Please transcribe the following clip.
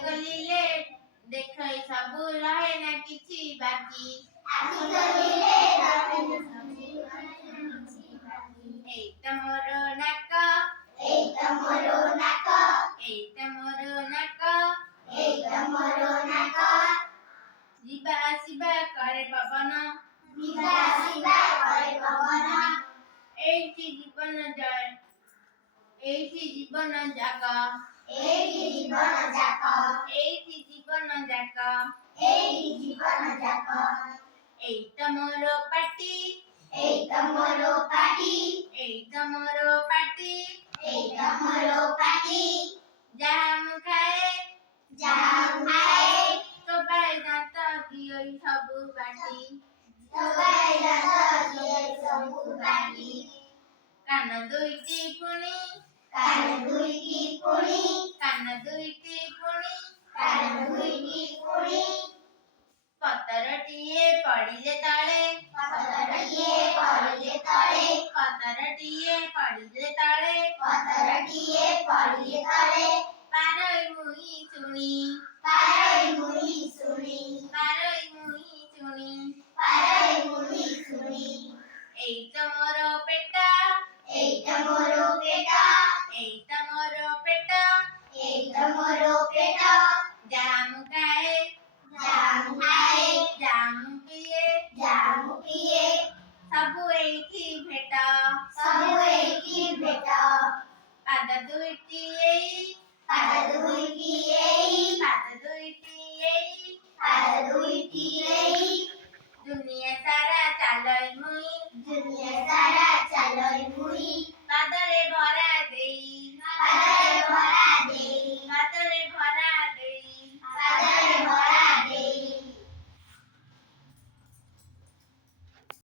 ଖୋଲିଲେ ଦେଖ ସବୁ ରହେ ନା କିଛି ବାକି। ଆଖି ଖୋଲିଲେ ଏଇତ ମୋର ନାକ, ଏଇତ ମୋର ନାକ, ଏଇତ ମୋର ନାକ, ଏଇତ ମୋର ନାକ, ଯିବା ଆସିବା କରେ ପବନ, ଯିବା ଆସିବା କରେ ପବନ, ଏଇଠି ଜୀବନ ଯାଏ, ଏଇଠି ଜୀବନ ଯାକ, ଏଇଠି ଜୀବନ ଯାକ, ଏଇଠି ଜୀବନ ଯାକ, ଏଇଠି ଜୀବନ ଯାକ, ଏଇତ ମୋର ପାଟି, ଏଇତ ମୋର ପାଟି, ଏଇତ ମୋର ପାଟି,